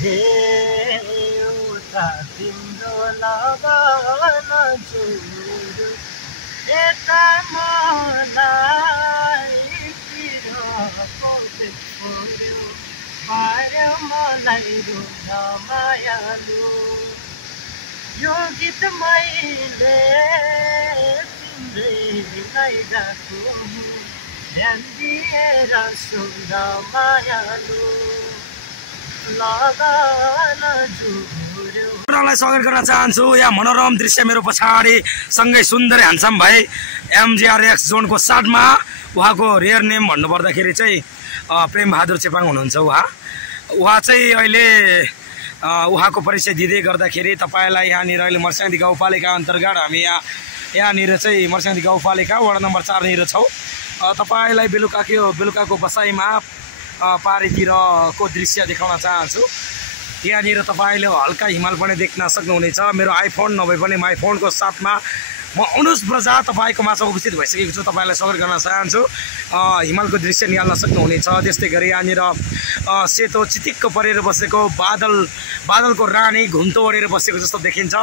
हे एउटा तिम्रो लगन जुर यता मलाई पिरोको छोड्यो पायो मलाई रुन मायालु यो गीत मैले तिम्रै गाएको ध्यान दिएर सुन मायालु लगन जुर्यो। स्वागत गर्न चाहन्छु। यहाँ मनोरम दृश्य मेरो पछाडि सँगै सुन्दर ह्यान्डसम भाइ MGRX जोनको साथमा उहाँको रियर नेम भन्नुपर्दाखेरि चाहिँ प्रेम बहादुर चेपाङ हुनुहुन्छ। उहाँ चाहिँ अहिले उहाँको परिचय दिँदै गर्दाखेरि तपाईँलाई यहाँनिर अहिले मर्स्याङ्दी गाउँपालिका अन्तर्गत हामी यहाँनिर चाहिँ मर्स्याङ्दी गाउँपालिका वडा नम्बर 4 निर छौँ। तपाईँलाई बेलुकाको बसाइमा पारीतिरको दृश्य देखाउन चाहन्छु। यहाँनिर तपाईँले हल्का हिमाल पनि देख्न सक्नुहुनेछ। मेरो आइफोन नभए पनि माई फोनको साथमा म अनुज प्रजा तपाईँको माझ उपस्थित भइसकेको छु। तपाईँलाई स्वागत गर्न चाहन्छु। हिमालको दृश्य निहाल्न सक्नुहुनेछ। त्यस्तै गरी यहाँनिर सेतो चितिक्क परेर बसेको बादलको रानी घुम्तो ओढेर बसेको जस्तो देखिन्छ।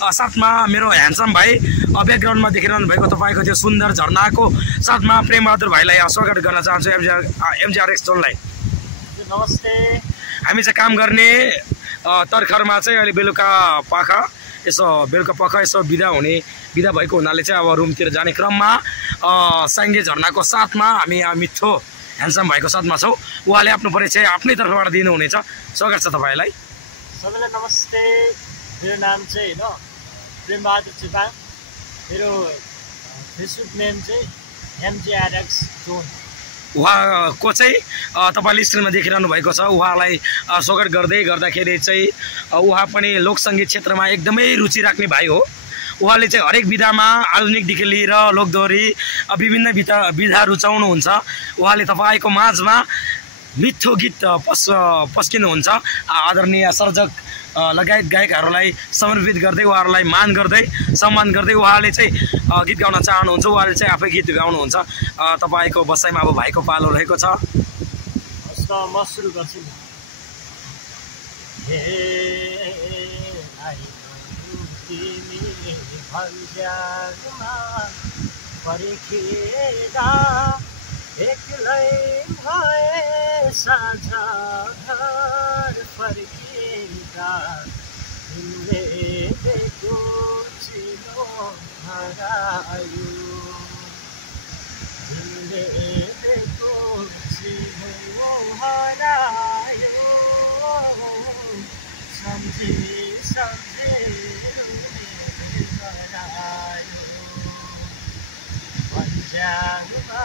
साथमा मेरो ह्यान्डसम भाइ ब्याकग्राउन्डमा देखिरहनु भएको तपाईँको त्यो सुन्दर झरनाको साथमा प्रेम बहादुर भाइलाई स्वागत गर्न चाहन्छु MGRX जोनलाई। नमस्ते। हामी चाहिँ काम गर्ने तर्खरमा चाहिँ अहिले बेलुका पख यसो बिदा भएको हुनाले चाहिँ अब रुमतिर जाने क्रममा साङ्गे झरनाको साथमा हामी यहाँ मिठो ह्यान्डसम भाइको साथमा छौँ। उहाँले आफ्नो परिचय आफ्नै तर्फबाट दिनुहुनेछ। स्वागत छ तपाईँलाई। सबैलाई नमस्ते। मेरो नाम चाहिँ प्रेम बहादुर चेपाङ। मेरो फेसबुक नेम चाहिँ MGRX जोन। उहाँको चाहिँ तपाईँले स्क्रिनमा देखिरहनु भएको छ। उहाँलाई स्वागत गर्दाखेरि चाहिँ उहाँ पनि लोकसङ्गीत क्षेत्रमा एकदमै रुचि राख्ने भाइ हो। उहाँले चाहिँ हरेक विधामा आधुनिकदेखि लिएर लोकदोहोरी विभिन्न विधा रुचाउनुहुन्छ। उहाँले तपाईँको माझमा मिठो गीत पस्किनुहुन्छ। आदरणीय सर्जक लगायत गायकहरूलाई समर्पित गर्दै उहाँहरूलाई मान गर्दै सम्मान गर्दै उहाँले चाहिँ गीत गाउन चाहनुहुन्छ। उहाँले चाहिँ आफै गीत गाउनुहुन्छ। तपाईँको बसाइमा अब भाइको पालो रहेको छ। म सुरु गर्छु। एक्लै भए साझा घर फर्किँदा तिमीले दिएको चिनो हरायो, तिमीले दिएको चिनो हरायो, सम्झे हरायो भन्ज्याङमा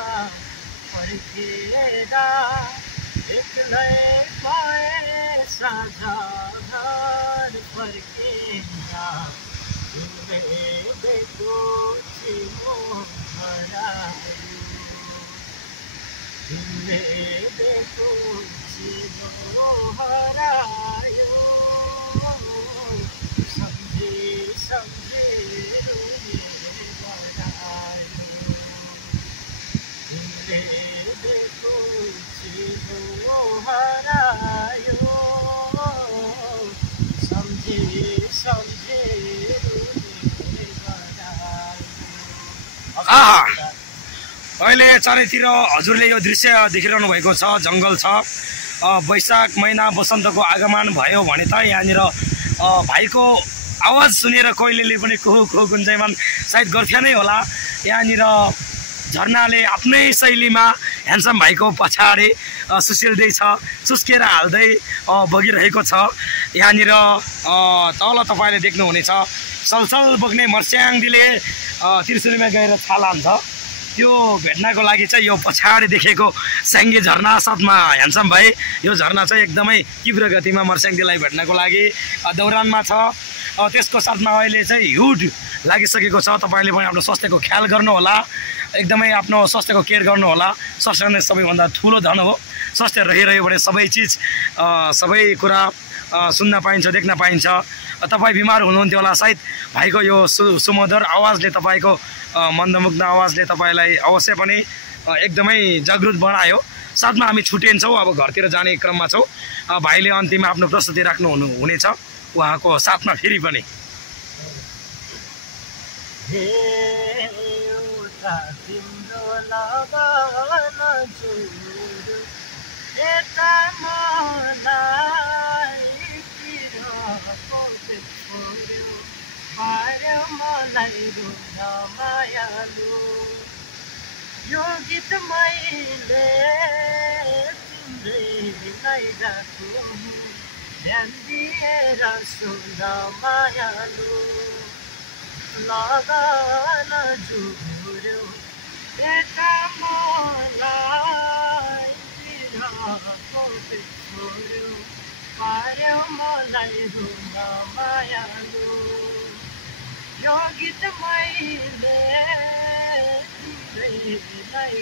फर्किँदा एक्लै भए साझा घर फर्किँदा तिमीले दिएको चिनो हरायो, तिमीले दिएको चिनो हरायो, सम्झे अहिले चारैतिर हजुरले यो दृश्य देखिरहनु भएको छ। जङ्गल छ। वैशाख महिना वसन्तको आगमन भयो भने त यहाँनिर भाइको आवाज सुनेर कोइलीले पनि कुहु गुन्जायमान सायद गर्थ्यो नै होला। यहाँनिर झरनाले आफ्नै शैलीमा ह्यान्डसम भाइको पछाडि सुसिल्दै छ, सुस्केर हाल्दै बगिरहेको छ। यहाँनिर तल तपाईँले देख्नुहुनेछ सलसल बग्ने मर्स्याङ्दीले त्रिशुलीमा गएर छाल हान्छ। त्यो भेट्नको लागि चाहिँ यो पछाडि देखेको स्याङ्गे झरना साथमा ह्यान्डसम भाइ यो झरना चाहिँ एकदमै तीव्र गतिमा मर्स्याङ्दीलाई भेट्नको लागि दौरानमा छ। त्यसको साथमा अहिले चाहिँ हिउड लागिसकेको छ। तपाईँले पनि आफ्नो स्वास्थ्यको ख्याल गर्नुहोला। एकदमै आफ्नो स्वास्थ्यको केयर गर्नुहोला। स्वास्थ्य नै सबैभन्दा ठुलो धन हो। स्वास्थ्य रहिरह्यो भने सबै चिज सबै कुरा सुन्न पाइन्छ, देख्न पाइन्छ। तपाईँ बिमार हुनुहुन्थ्यो होला सायद भाइको यो सुमधुर आवाजले तपाईँको मन्दमुग्ध आवाजले तपाईँलाई अवश्य पनि एकदमै जागृत बनायो। साथमा हामी छुट्टिन्छौँ, अब घरतिर जाने क्रममा छौँ। भाइले अन्तिममा आफ्नो प्रस्तुति हुनेछ उहाँको साथमा फेरि पनि। तिम्रो लगन जुर यता मलाई छोड्यो पार्यो मलाई रुन मायालु। यो गीत मैले तिम्रै गाएको ध्यान दिएर सुन मायालु। लगन जुर्यो यता मलाई छोड्यो पार्यो मलाई रुन मायालु। यो गीत मैले तिम्रै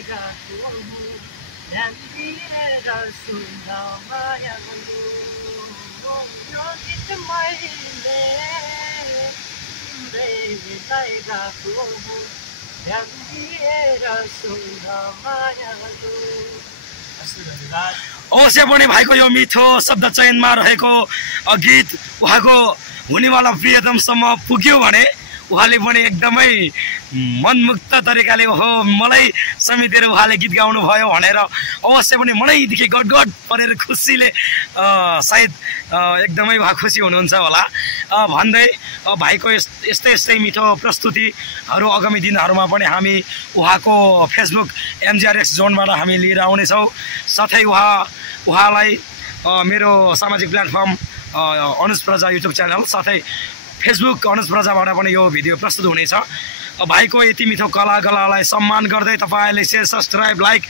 गाएको ध्यान दिएर सुन मायालु। यो गीत मैले तिम्रै गाएको ध्यान दिएर सुन मायालु। अवश्य पनि भाइको यो मिठो शब्द चयनमा रहेको गीत उहाँको हुनेवाला प्रियतमसम्म पुग्यो भने उहाँले पनि एकदमै मनमुक्त तरिकाले ओहो मलाई समेटेर उहाँले गीत गाउनु भयो भनेर अवश्य पनि मनैदेखि गडगड परेर खुसीले सायद एकदमै उहाँ खुसी हुनुहुन्छ होला भन्दै भाइको यस्तै यस्तै मिठो प्रस्तुतिहरू आगामी दिनहरूमा पनि हामी उहाँको फेसबुक MGRX जोनबाट हामी लिएर आउनेछौँ। साथै उहाँलाई मेरो सामाजिक प्लेटफर्म अनुज प्रजा युट्युब च्यानल साथै फेसबुक अनुज प्रजाबाट पनि यो भिडियो प्रस्तुत हुनेछ। भाइको यति मिठो कलालाई सम्मान गर्दै तपाईँले सेयर सब्सक्राइब लाइक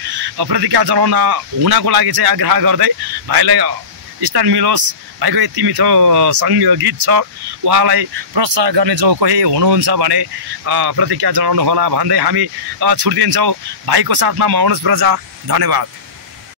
प्रतिक्रिया जनाउन हुनको लागि चाहिँ आग्रह गर्दै भाइलाई स्थान मिलोस्। भाइको यति मिठो गीत छ उहाँलाई प्रोत्साहन गर्ने जो कोही हुनुहुन्छ भने प्रतिक्रिया जनाउनु होला भन्दै हामी छुट्टिन्छौँ। भाइको साथमा म अनुज प्रजा, धन्यवाद।